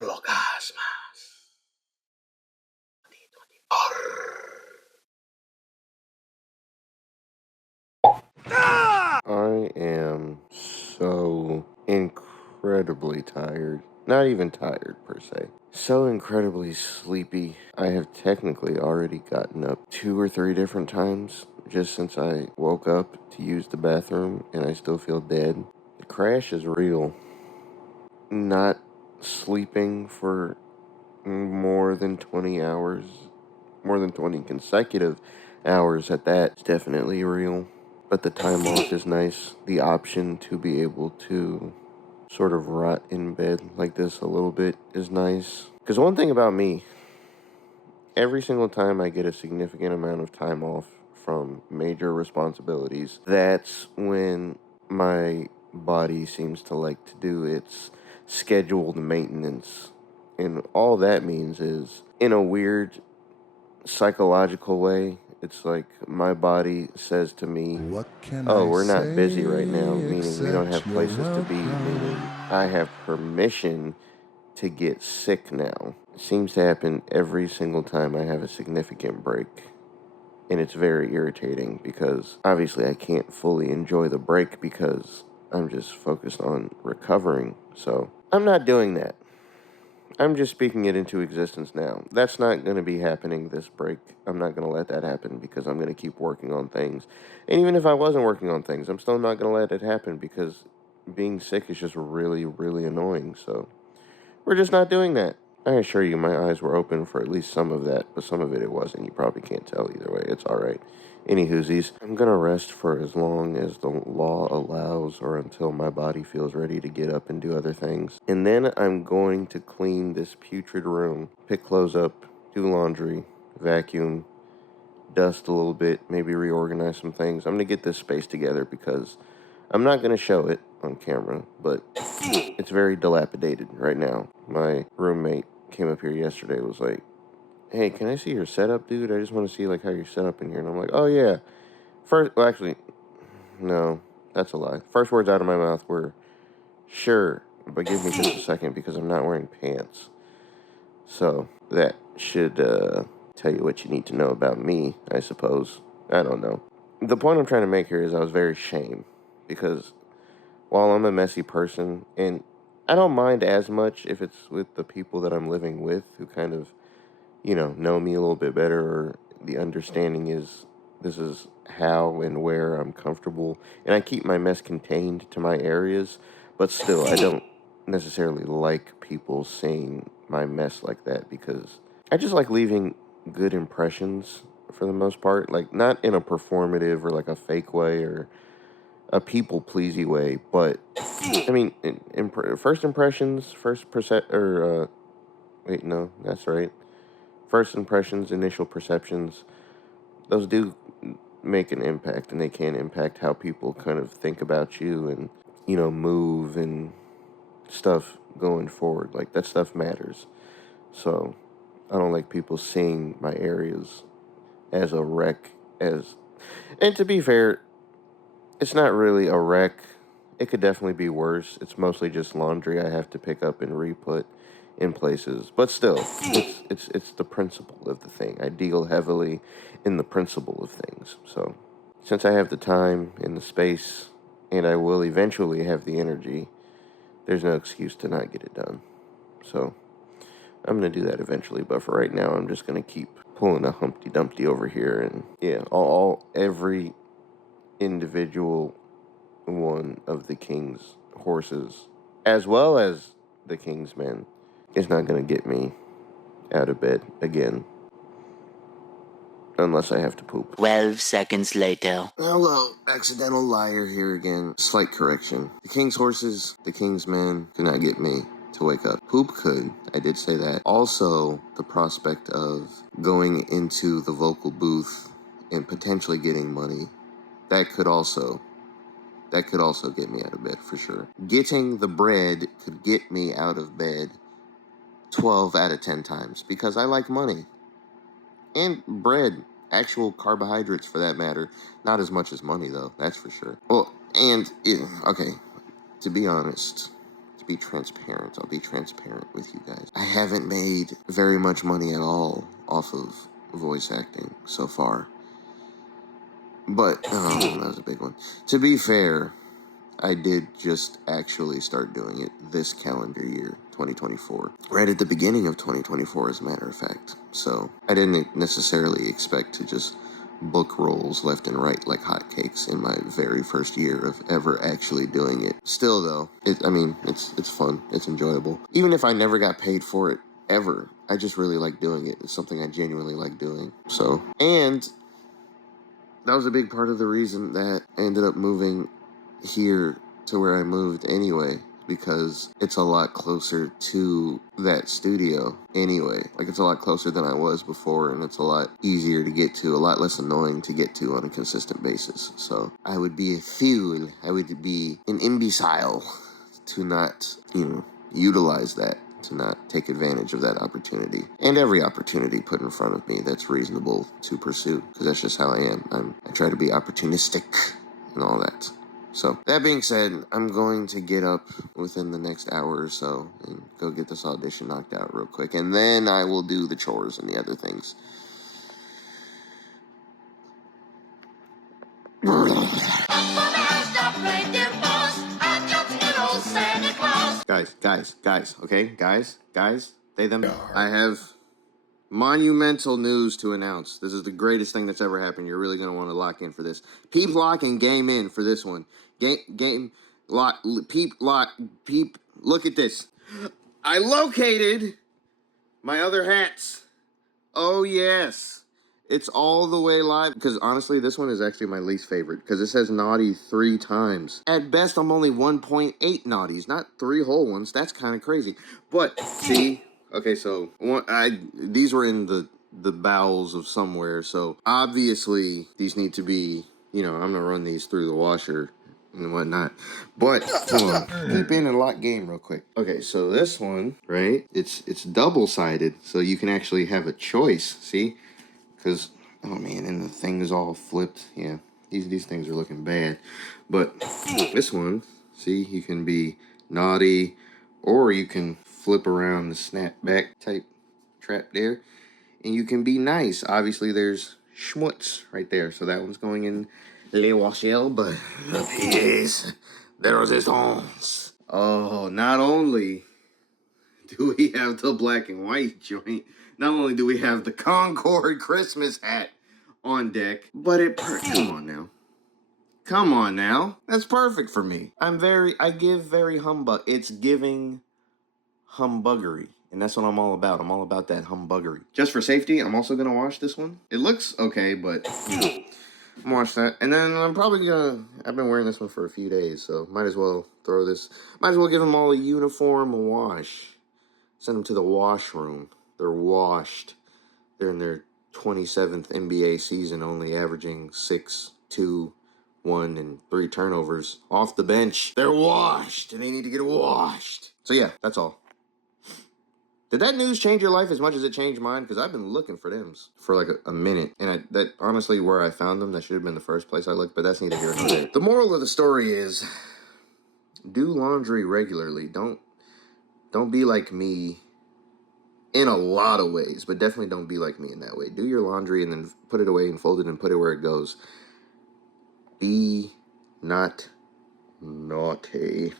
VLOGSMAS. I am so incredibly tired. Not even tired per se. So incredibly sleepy. I have technically already gotten up 2 or 3 different times just since I woke up to use the bathroom, and I still feel dead. The crash is real. Not sleeping for more than 20 hours, more than 20 consecutive hours at that, is definitely real. But the time off is nice. The option to be able to sort of rot in bed like this a little bit is nice. Because one thing about me, every single time I get a significant amount of time off from major responsibilities, that's when my body seems to like to do its scheduled maintenance. And all that means is, in a weird psychological way, it's like my body says to me, oh, we're not busy right now, meaning we don't have places to be, meaning I have permission to get sick now. It seems to happen every single time I have a significant break. And it's very irritating because obviously I can't fully enjoy the break because I'm just focused on recovering. So I'm not doing that. I'm just speaking it into existence now. That's not going to be happening this break. I'm not going to let that happen because I'm going to keep working on things. And even if I wasn't working on things, I'm still not going to let it happen because being sick is just really, really annoying. So we're just not doing that. I assure you my eyes were open for at least some of that, but some of it wasn't. You probably can't tell either way. It's all right. Any hoosies, I'm going to rest for as long as the law allows or until my body feels ready to get up and do other things. And then I'm going to clean this putrid room, pick clothes up, do laundry, vacuum, dust a little bit, maybe reorganize some things. I'm going to get this space together because I'm not going to show it on camera, but it's very dilapidated right now. My roommate came up here yesterday, was like, hey, can I see your setup, dude? I just want to see, like, how you're set up in here. And I'm like, oh, yeah. Well, actually, no, that's a lie. First words out of my mouth were, sure, but give me just a second because I'm not wearing pants. So that should tell you what you need to know about me, I suppose. I don't know. The point I'm trying to make here is I was very ashamed because while I'm a messy person, and I don't mind as much if it's with the people that I'm living with who kind of, know me a little bit better, or the understanding is this is how and where I'm comfortable, and I keep my mess contained to my areas, but still, I don't necessarily like people seeing my mess like that because I just like leaving good impressions for the most part, like not in a performative or like a fake way or a people pleasy way, but I mean, first impressions, wait, no, that's right. First impressions, initial perceptions, those do make an impact, and they can impact how people kind of think about you and, move and stuff going forward. Like, that stuff matters. So, I don't like people seeing my areas as a wreck, and to be fair, it's not really a wreck. It could definitely be worse. It's mostly just laundry I have to pick up and re-put in places. But still, it's the principle of the thing. I deal heavily in the principle of things. So, since I have the time and the space, and I will eventually have the energy, there's no excuse to not get it done. So, I'm going to do that eventually. But for right now, I'm just going to keep pulling a Humpty Dumpty over here. And yeah, every individual one of the king's horses, as well as the king's men, is not going to get me out of bed again. Unless I have to poop. 12 seconds later. Hello, accidental liar here again. Slight correction. The king's horses, the king's men, could not get me to wake up. Poop could, I did say that. Also, the prospect of going into the vocal booth and potentially getting money, that could also get me out of bed for sure. Getting the bread could get me out of bed 12 out of 10 times because I like money. And bread, actual carbohydrates for that matter. Not as much as money though, that's for sure. Well, okay, to be honest, to be transparent, I'll be transparent with you guys. haven't made very much money at all off of voice acting so far. But, that was a big one. To be fair, I did just actually start doing it this calendar year, 2024. Right at the beginning of 2024, as a matter of fact. So I didn't necessarily expect to just book roles left and right like hotcakes in my very first year of ever actually doing it. Still, though, it's fun. It's enjoyable. Even if I never got paid for it, ever, I just really like doing it. It's something I genuinely like doing. So, and that was a big part of the reason that I ended up moving here to where I moved anyway, because it's a lot closer to that studio anyway. Like, it's a lot closer than I was before, and it's a lot easier to get to, a lot less annoying to get to on a consistent basis. So I would be a fool, I would be an imbecile to not, utilize that, to not take advantage of that opportunity, and every opportunity put in front of me that's reasonable to pursue, because that's just how I am. I try to be opportunistic and all that. So, that being said, I'm going to get up within the next hour or so and go get this audition knocked out real quick, and then I will do the chores and the other things. Guys, okay? Guys, they, them. I have monumental news to announce. This is the greatest thing that's ever happened. You're really going to want to lock in for this. Peep, lock, and game in for this one. Game, lock, peep, lock, peep. Look at this. I located my other hats. Oh, yes. It's all the way live. Because honestly, this one is actually my least favorite, because it says naughty 3 times. At best, I'm only 1.8 naughties, not 3 whole ones. That's kind of crazy. But, see... Okay, so these were in the bowels of somewhere, so obviously these need to be, I'm gonna run these through the washer and whatnot. But hold on, peep in and lock game real quick. Okay, so this one, right? It's double-sided, so you can actually have a choice. See, because oh man, and the thing is all flipped. Yeah, these things are looking bad. But this one, see, you can be naughty, or you can flip around the snapback type trap there, and you can be nice. Obviously, there's schmutz right there, so that one's going in le washer, but the pièce de résistance. Oh, not only do we have the black and white joint, not only do we have the Concord Christmas hat on deck, but Come on now. That's perfect for me. I give very humbug. It's giving humbuggery, and that's what I'm all about. I'm all about that humbuggery. Just for safety, I'm also gonna wash this one. It looks okay, but I'm gonna wash that, and then I've been wearing this one for a few days, so might as well give them all a uniform wash. Send them to the washroom. They're washed. They're in their 27th NBA season, only averaging 6, 2, 1, and 3 turnovers off the bench. They're washed, and they need to get washed. So yeah, that's all. Did that news change your life as much as it changed mine? Because I've been looking for them for like a minute. And that honestly, where I found them, that should have been the first place I looked, but that's neither here nor there. The moral of the story is, do laundry regularly. Don't be like me in a lot of ways, but definitely don't be like me in that way. Do your laundry and then put it away and fold it and put it where it goes. Be not naughty.